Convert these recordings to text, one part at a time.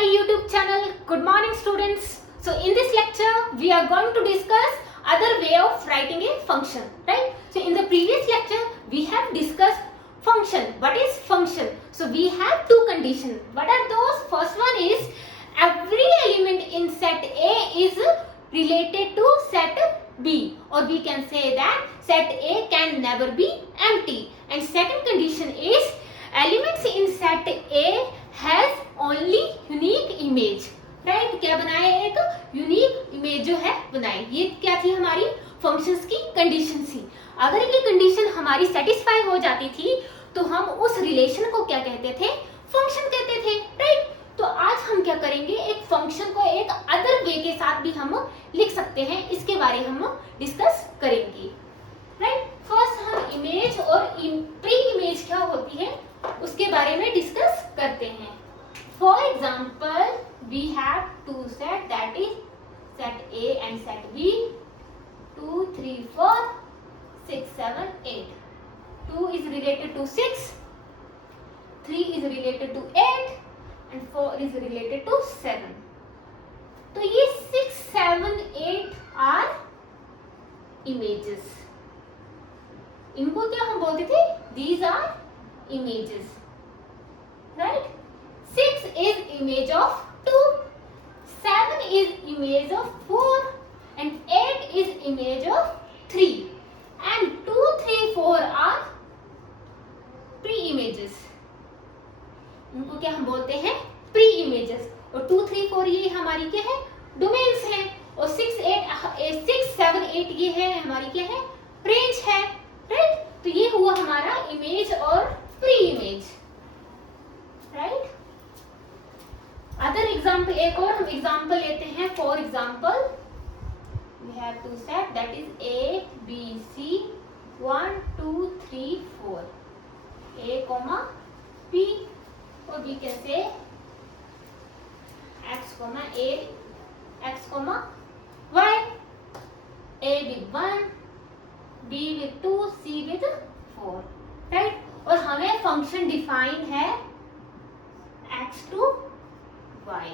my YouTube channel. Good morning students. So in this lecture we are going to discuss other way of writing a function, right? So in the previous lecture we have discussed function. What is function? So we have two conditions. What are those? First one is every element in set A is related to set B, or we can say that set A can never be empty. And second condition is elements in set A has only unique image, right? क्या बनाए? एक unique image जो है बनाए. ये क्या थी? हमारी फंक्शंस की कंडीशन थी. अगर ये कंडीशन हमारी सेटिस्फाई हो जाती थी तो हम उस रिलेशन को क्या कहते थे? फंक्शन कहते थे, राइट? तो आज हम क्या करेंगे, एक फंक्शन को एक अदर वे के साथ भी हम लिख सकते हैं. इसके बारे हम डिस्कस करेंगे, राइट? फर्स्ट हम इमेज और प्री इमेज क्या होती है उसके बारे में डिस्कस करते हैं. For example we have two set, that is set A and set B. 2 3 4 6 7 8. 2 is related to 6, 3 is related to 8 and 4 is related to 7. तो ये 6 7 8 are images. इनको क्या हम बोलते थे? These are images, right? 6 is image of 2, 7 is image of 4 and 8 is image of 3, and 2 3 4 are pre-images. इनको क्या हम बोलते हैं? pre-images. और 2 3 4 ये हमारी क्या है? डोमेन्स हैं. और 6 7 8 ये है हमारी क्या है? रेंज है, राइट? तो ये हुआ हमारा इमेज और preimage, right? Other example, एक और हम एग्जाम्पल लेते हैं. For example we have two set, that is A B C 1 2 3 4, A, B, or we can say X, A, X, Y. A with 1, B with 2, C with 4, right? और हमें function define है X to Y,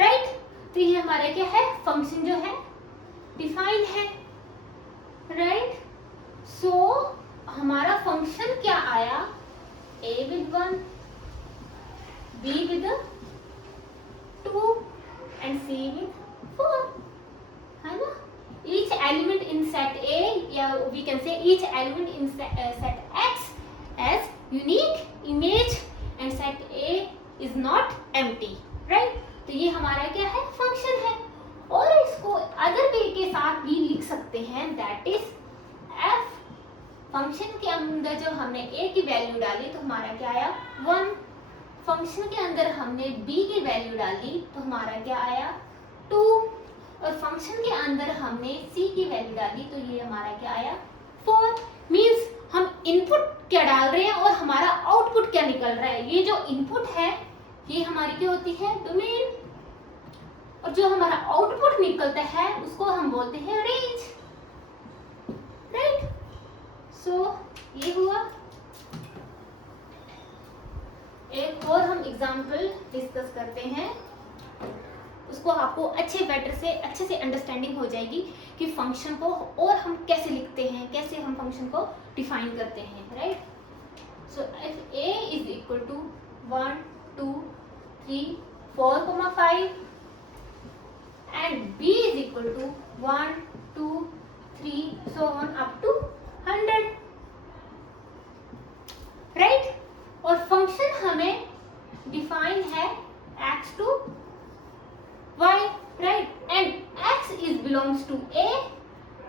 right? तो ये हमारा क्या है? Function जो है डिफाइन है, राइट? सो हमारा फंक्शन क्या आया? A with 1, B with 2 and C with 4, है ना? Each element in set A, या we can say each element in set X as unique image and set A is not empty, right? तो ये हमारा क्या है? फंक्शन है. और इसको अदर वे के साथ भी लिख सकते हैं, दैट इज F. फंक्शन के अंदर जो हमने A की वैल्यू डाली तो हमारा क्या आया? 1. फंक्शन के अंदर हमने B की वैल्यू डाली तो हमारा क्या आया? 2. और फंक्शन के अंदर हमने C की वैल्यू डाली तो ये हमारा क्या आया? 4. मींस हम इनपुट क्या डाल रहे हैं और हमारा आउटपुट क्या निकल रहा है. ये जो इनपुट है ये हमारी क्या होती है? डोमेन. और जो हमारा आउटपुट निकलता है उसको हम बोलते हैं रेंज, राइट? सो ये हुआ. एक और हम एग्जांपल डिस्कस करते हैं. उसको आपको अच्छे से अंडरस्टैंडिंग हो जाएगी कि फंक्शन को और हम कैसे लिखते हैं, कैसे हम फंक्शन को डिफाइन करते हैं, right? So if A is equal to 1 2 3 4 5 and B is equal to 1 2 3 so on up to 100, right? और फंक्शन हमें डिफाइन है X to Y, right? And X is belongs to A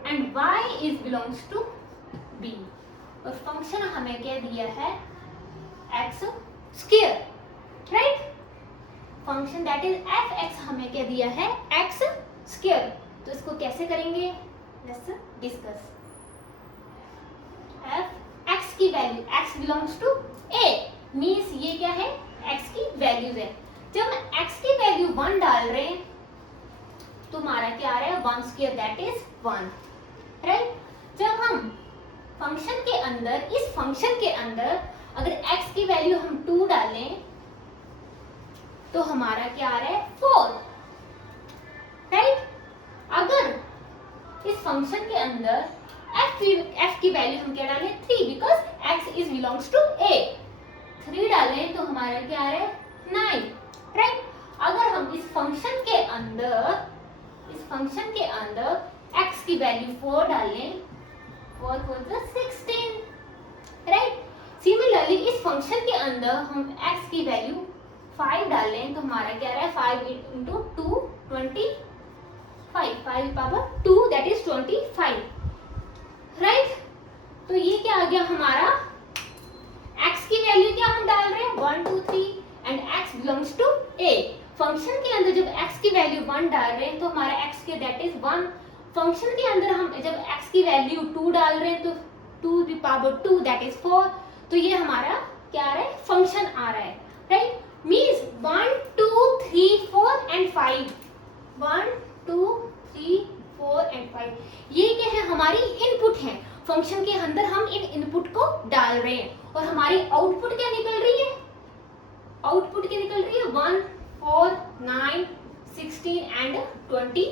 and Y is belongs to B. और function हमें क्या दिया है? X square, right? Function that is f(x) हमें क्या दिया है? x square. तो इसको कैसे करेंगे? Let's discuss. f(x) की value, x belongs to a, means ये क्या है? x की वैल्यूज है. जब हम x की वैल्यू 1 डाल रहे हैं तो हमारा क्या आ रहा है? 1 स्क्वायर, दैट इज 1, राइट? जब हम फंक्शन के अंदर, इस फंक्शन के अंदर अगर x की वैल्यू हम 2 डालें हमारा क्या आ रहा है 4, राइट। अगर इस फंक्शन के अंदर f की वैल्यू हम क्या डालें 3, because x is belongs to a, 3 डालें तो हमारा क्या आ रहा है 9, राइट। अगर हम इस फंक्शन के अंदर x की वैल्यू 4 डालें, 4 4 16, राइट। सिमिलरली इस फंक्शन के अंदर हम x की वैल्यू 5 डालें तो हमारा क्या आ रहा है 5 into 2 25, 5 power 2 that is 25, right. तो ये क्या आ गया हमारा x की वैल्यू क्या हम डाल रहे हैं 1 2 3 and x belongs to a। Function के अंदर जब x की वैल्यू 1 डाल रहे हैं तो हमारा x के दैट इज 1। फंक्शन के अंदर हम जब x की वैल्यू 2 डाल रहे हैं तो 2 की पावर 2 दैट इज 4। तो ये हमारा क्या आ रहा है फंक्शन आ रहा है, राइट। मींस 1 2 3 4 एंड 5, 1 2 3 4 एंड 5, ये क्या है हमारी इनपुट है। फंक्शन के अंदर हम इन इनपुट को डाल रहे हैं और हमारी आउटपुट क्या निकल रही है, आउटपुट क्या निकल रही है 1 4 9 16 एंड 25,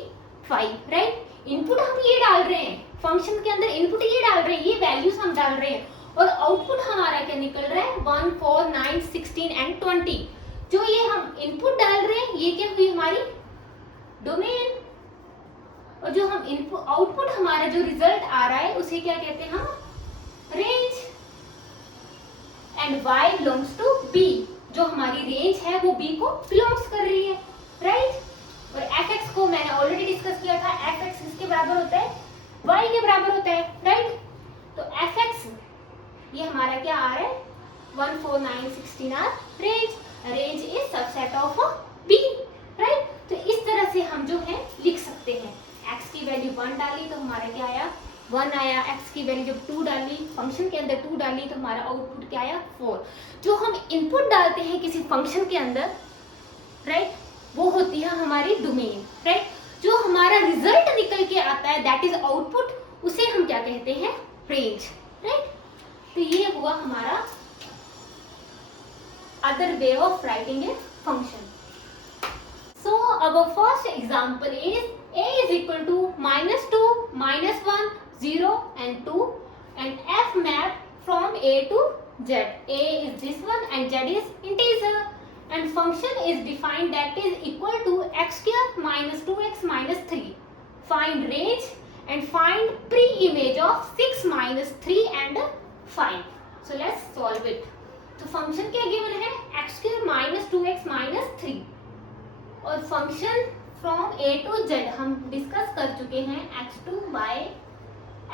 राइट। इनपुट हम ये डाल रहे हैं, फंक्शन के अंदर इनपुट ये डाल रहे हैं, ये वैल्यूज हम डाल रहे हैं और आउटपुट हमारा क्या निकल रहा है 1 4 9 16 एंड 20। जो ये हम इनपुट डाल रहे हैं ये क्या हुई हमारी डोमेन, और जो हम इनपुट आउटपुट हमारा जो रिजल्ट आ रहा है उसे क्या कहते हैं हम range. And y belongs to b, जो हमारी रेंज है वो b को बिलोंग्स कर रही है, राइट। और fx को मैंने ऑलरेडी डिस्कस किया था, fx किसके बराबर होता है y के बराबर होता है, राइट। तो fx ये हमारा क्या आ रहा है 1 4 9 16 are range is subset of b, right. तो इस तरह से हम जो है लिख सकते हैं, x की वैल्यू 1 डाली तो हमारा क्या आया 1 आया, x की वैल्यू जब 2 डाली फंक्शन के अंदर 2 डाली तो हमारा आउटपुट क्या आया 4। जो हम इनपुट डालते हैं किसी फंक्शन के अंदर, राइट, वो होती है हमारी डोमेन, राइट। जो हमारा रिजल्ट निकल के आता है दैट इज आउटपुट, उसे हम क्या कहते हैं रेंज, राइट। तो ये हुआ हमारा other way of writing a function. So our first example is a is equal to -2 -1 0 and 2 and f map from a to z. A is this one and z is integer and function is defined that is equal to x square minus 2x minus 3. Find range and find pre-image of 6 minus 3 and 5. So let's solve it. तो function क्या given है x square minus 2x minus 3 और function from a to z हम discuss कर चुके हैं x2 y।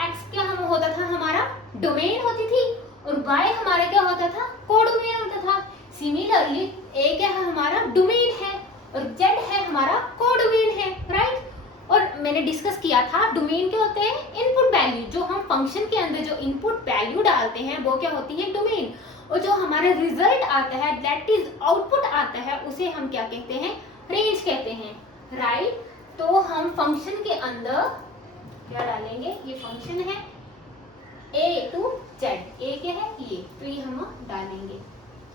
x क्या हम होता था हमारा डोमेन होती थी और y हमारा क्या होता था कोडोमेन होता था। सिमिलरली a क्या है हमारा डोमेन है और z है हमारा कोडोमेन है, राइट। और मैंने डिस्कस किया था डोमेन क्या होते हैं इनपुट वैल्यू, जो हम फंक्शन के अंदर जो इनपुट वैल्यू डालते हैं वो क्या होती है डोमेन, और जो हमारा रिजल्ट आता है दैट इज आउटपुट आता है उसे हम क्या कहते हैं रेंज कहते हैं, राइट। तो हम फंक्शन के अंदर क्या डालेंगे, ये फंक्शन है a टू z, a क्या है ये, तो ये हम डालेंगे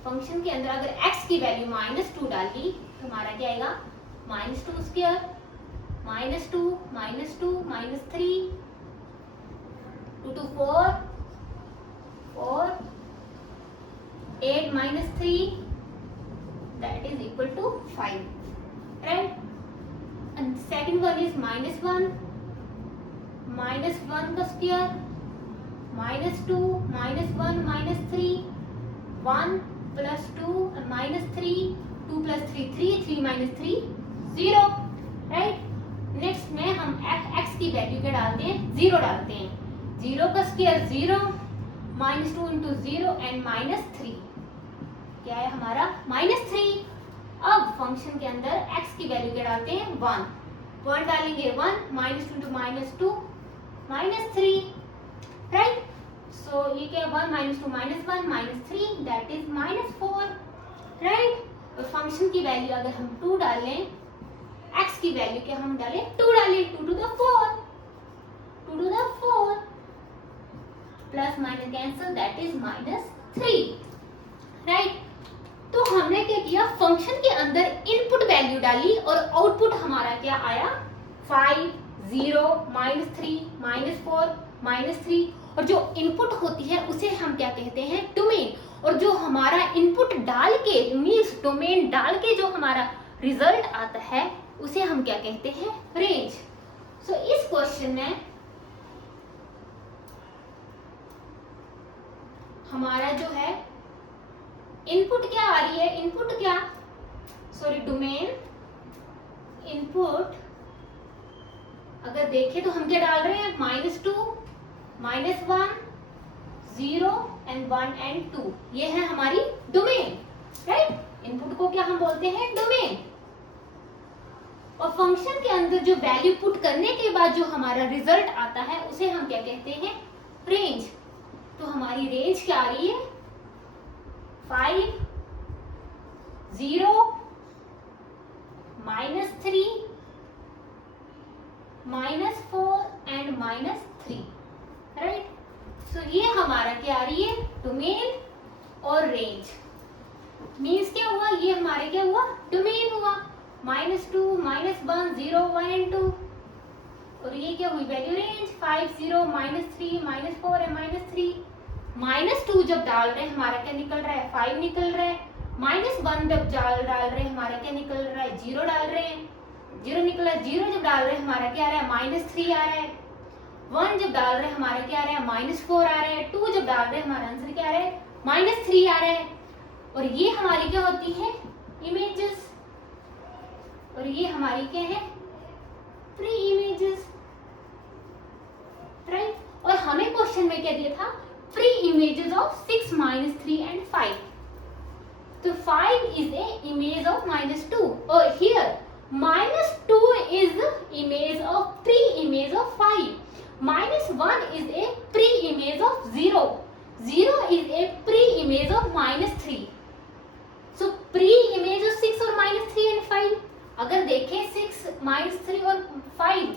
फंक्शन के अंदर। अगर x की वैल्यू -2 डाली तो हमारा क्या आएगा -2 square -2 -2 -3 2 2 4 4 8 -3 that is equal to 5, right. And second one is -1 -1 का square -2 -1 -3 1 plus 2 -3 2 plus 3 3 3 minus 3 0, right. Next में हम x की वैल्यू क्या डालते हैं 0 डालते हैं, 0 का स्क्वायर 0 -2 into 0 and -3 क्या है हमारा -3। अब फंक्शन के अंदर x की वैल्यू क्या डालते हैं 1 डालेंगे 1 -2 into -2 -3, राइट। सो ये क्या 1 -2 -1 -3 दैट इज -4, राइट। और फंक्शन की वैल्यू अगर हम 2 डालें, x की वैल्यू क्या हम डालें 2 डालें 2 to the 4 plus minus cancel that is -3, right. तो हम हमने क्या किया, फंक्शन के अंदर इनपुट वैल्यू डाली और आउटपुट हमारा क्या आया, 5, 0, -3, -4, -3। और जो इनपुट होती है उसे हम क्या कहते हैं, डोमेन। और जो हमारा इनपुट डाल के मीन्स डोमेन डाल के जो हमारा रिजल्ट आता है उसे हम क्या कहते हैं, रेंज। सो इस क्वेश्चन में हमारा जो है इनपुट क्या आ रही है, इनपुट क्या, सॉरी डोमेन इनपुट अगर देखें तो हम क्या डाल रहे हैं, -2, -1, 0 एंड 1 एंड 2, ये है हमारी डोमेन, राइट। इनपुट को क्या हम बोलते हैं, डोमेन। और फंक्शन के अंदर जो वैल्यू पुट करने के बाद जो हमारा रिजल्ट आता है उसे हम क्या कहते हैं, रेंज। तो हमारी रेंज क्या आ रही है, 5, 0, -3, -4 एंड -3, राइट। सो ये हमारा क्या आ रही है, डोमेन और रेंज। मीन्स क्या हुआ, ये हमारे क्या हुआ, डोमेन हुआ, -2, -1, 0, 1 एंड 2। और ये क्या हुई, वैल्यू रेंज, 5, 0, -3, -4 एंड -3। -2 जब डाल रहे हैं हमारा क्या निकल रहा है, 5 निकल रहा है। -1 जब डाल रहे हैं हमारा क्या निकल रहा है, 0 डाल रहे हैं, 0 निकल रहा है। 0 जब डाल रहे हैं हमारा क्या आ रहा है, -3 आ रहा है। 1 जब डाल रहे हैं हमारा क्या आ रहा है, -4 आ रहा है। 2 जब डाल रहे हैं हमारा आंसर क्या आ रहा है, -3 आ रहा है। और ये हमारी क्या होती है, इमेजेस। और ये हमारी क्या है, प्री इमेजेस, राइट। और हमें क्वेश्चन में क्या दिया था, प्री इमेजेस ऑफ 6, -3 एंड 5। तो 5 is a image of -2, or here -2 is the image of pre-image of 5, -1 is a pre-image of 0, 0 is a pre-image of -3। so pre-image of 6 और -3 and 5 अगर देखें 6, -3 और 5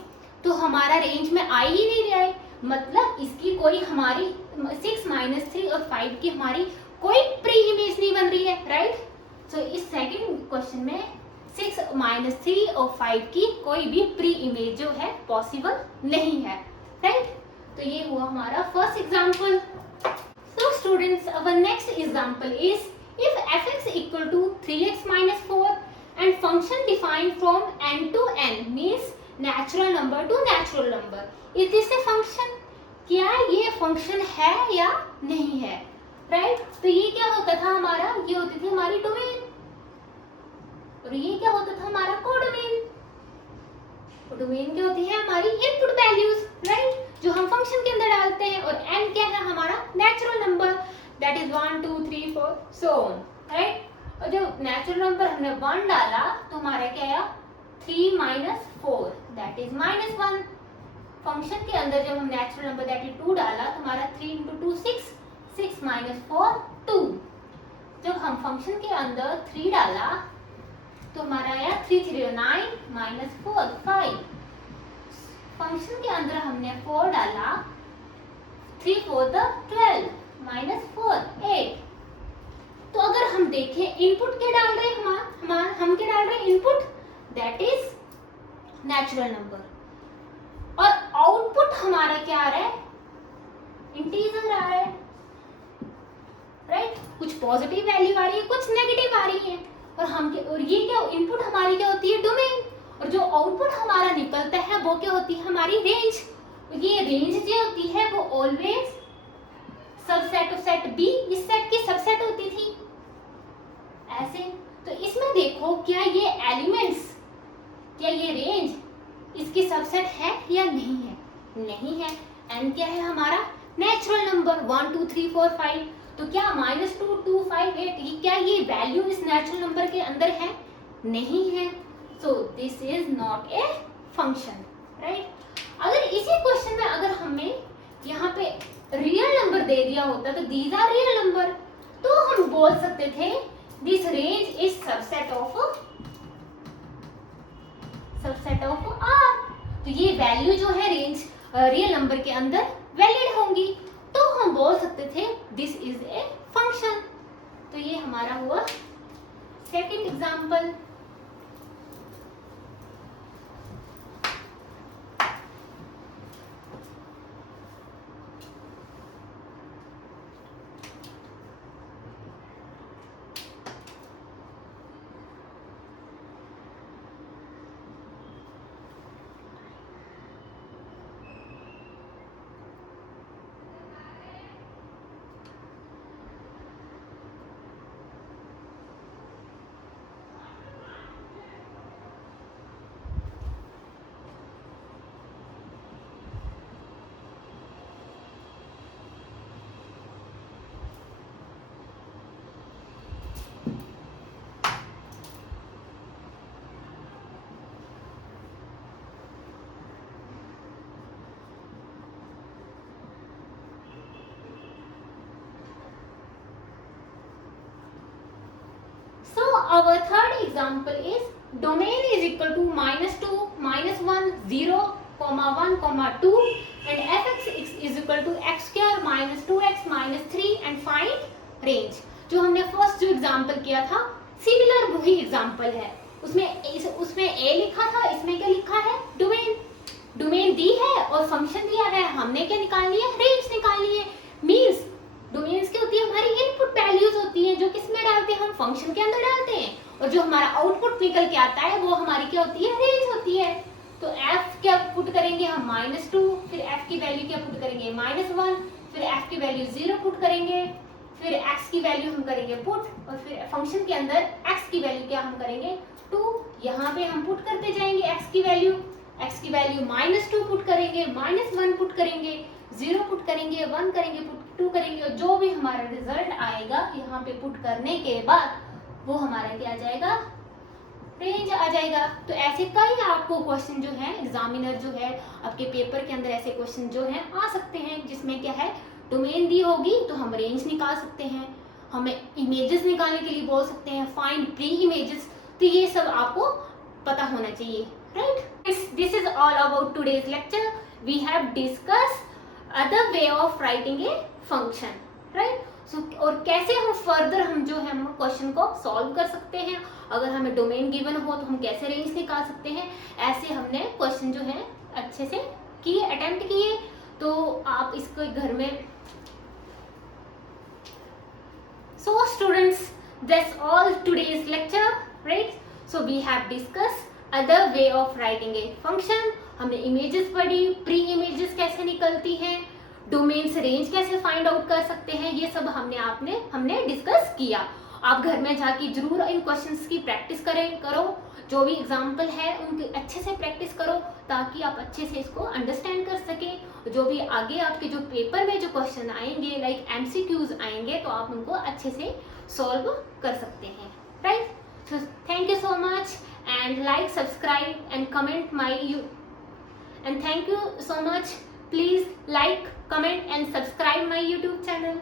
तो हमारा रेंज में आ ही नहीं रहा है, मतलब इसकी कोई हमारी 6, -3 और 5 की हमारी कोई प्री इमेज नहीं बन रही है, राइट। सो इस सेकंड क्वेश्चन में 6, -3 और 5 की कोई भी प्री इमेज जो है पॉसिबल नहीं है, राइट। तो ये हुआ हमारा first example. So students, our next example is if fx equal to 3x - 4 and function defined from n to n means natural number to natural number, is this a function? क्या ये function है या नहीं है, right. तो ये क्या होता था हमारा, ये होती थी हमारी डोमेन और ये क्या होता था हमारा कोडोमेन। डोमेन क्या होती है, हमारी इनपुट वैल्यूज, राइट, जो हम फंक्शन के अंदर डालते हैं। और n क्या है, हमारा natural number, that is 1, 2, 3, 4 so on, right. और जब नेचुरल नंबर हमने 1 डाला तो हमारा क्या आया, 3 - 4 दैट इज -1। फंक्शन के अंदर जब हम नेचुरल नंबर दैट इज 2 डाला तो हमारा 3 × 2 6, 6 - 4 2। जब हम फंक्शन के अंदर 3 डाला तो हमारा आया 3 × 3 9 - 4 5। फंक्शन के अंदर हमने 4 डाला, 3 × 4 12 -4 8। तो अगर हम देखें इनपुट क्या डाल रहे हैं, हम क्या डाल रहे हैं, input that is natural number, और आउटपुट हमारा क्या आ रहा है, इंटीजर आ रहा है, राइट। कुछ पॉजिटिव वैल्यू आ रही है, कुछ नेगेटिव आ रही है। और ये क्या, इनपुट हमारी क्या होती है, डोमेन, और जो आउटपुट हमारा निकलता है वो क्या होती है, हमारी रेंज। ये रेंज जो होती है वो always subset of set B, इस सेट की सबसेट होती थी ऐसे। तो इसमें देखो क्या ये एलिमेंट्स, क्या ये रेंज इसकी सबसेट है या नहीं है, नहीं है। n क्या है हमारा, नेचुरल नंबर 1 2 3 4 5। तो क्या -2 2 5 8 ये क्या ये वैल्यू इस नेचुरल नंबर के अंदर है, नहीं है। So this is not a function, right. अगर इसी क्वेश्चन में अगर हमें यहाँ पे रियल नंबर दे दिया होता तो दीज आर रियल नंबर, तो हम बोल सकते थे this range is subset of R। तो ये वैल्यू जो है रेंज रियल नंबर के अंदर वैलिड होंगी, तो हम बोल सकते थे दिस इज ए फंक्शन। तो ये हमारा हुआ Second example. So our third example is domain is equal to -2, -1, 0, 1, 2 and fx is equal to x square minus 2x minus 3 and find range. जो हमने फर्स्ट जो एग्जाम्पल किया था सिमिलर वही एग्जाम्पल है. उसमें a लिखा था, इसमें क्या लिखा है? डोमेन दी है और फंक्शन दिया है. हमने क्या निकालनी है? रेंज निकालनी है. मीन्स डोमेन्स क्या होती है? हमारी इनपुट वैल्यूज होती हैं जो किस में डालते हैं? हम फंक्शन के अंदर डालते हैं. और जो हमारा आउटपुट निकल के आता है वो हमारी क्या होती है? रेंज होती है. तो f क्या पुट करेंगे हम? -2, फिर f की वैल्यू क्या पुट करेंगे? -1, फिर f की वैल्यू 0 पुट करेंगे, फिर x की वैल्यू हम करेंगे पुट, और फिर फंक्शन के अंदर x की वैल्यू क्या हम करेंगे? 2. यहाँ पे हम पुट करते जाएंगे x की वैल्यू -2 पुट करेंगे, -1 पुट करेंगे, 0 पुट करेंगे, 1 करेंगे, 2 करेंगे, और जो भी हमारा रिजल्ट आएगा यहाँ पे पुट करने के बाद वो हमारा क्या आ जाएगा? रेंज आ जाएगा. तो ऐसे कई आपको क्वेश्चन जो है एग्जामिनर जो है आपके पेपर के अंदर ऐसे क्वेश्चन जो है आ सकते हैं जिसमें क्या है? डोमेन दी होगी तो हम रेंज निकाल सकते हैं, हमें इमेजेस निकालने के लिए बोल सकते हैं फाइंड प्री इमेजेस. तो ये सब आपको पता होना चाहिए, right? This is all about today's lecture. We have discuss other way of writing a function, right? और कैसे हम फर्दर हम जो है हम क्वेश्चन को सॉल्व कर सकते हैं. अगर हमें डोमेन गिवन हो तो हम कैसे रेंज निकाल सकते हैं. ऐसे हमने क्वेश्चन जो है अच्छे से किए, अटेम्प्ट किए. तो आप इसको घर में. So students, that's all today's lecture, right? So we have discussed other way of writing a function. हमने इमेजेस पढ़ी, प्री इमेजेस कैसे निकलती हैं, डोमेन से रेंज कैसे फाइंड आउट कर सकते हैं, ये सब हमने डिस्कस किया. आप घर में जाके जरूर इन क्वेश्चंस की प्रैक्टिस करो. जो भी एग्जाम्पल है उनकी अच्छे से प्रैक्टिस करो ताकि आप अच्छे से इसको अंडरस्टैंड कर सकें. जो भी आगे आपके जो पेपर में जो क्वेश्चन आएंगे लाइक MCQs आएंगे तो आप उनको अच्छे से सॉल्व कर सकते हैं, right? So thank you so much and like, subscribe and comment and thank you so much. Please like, comment and subscribe my YouTube channel.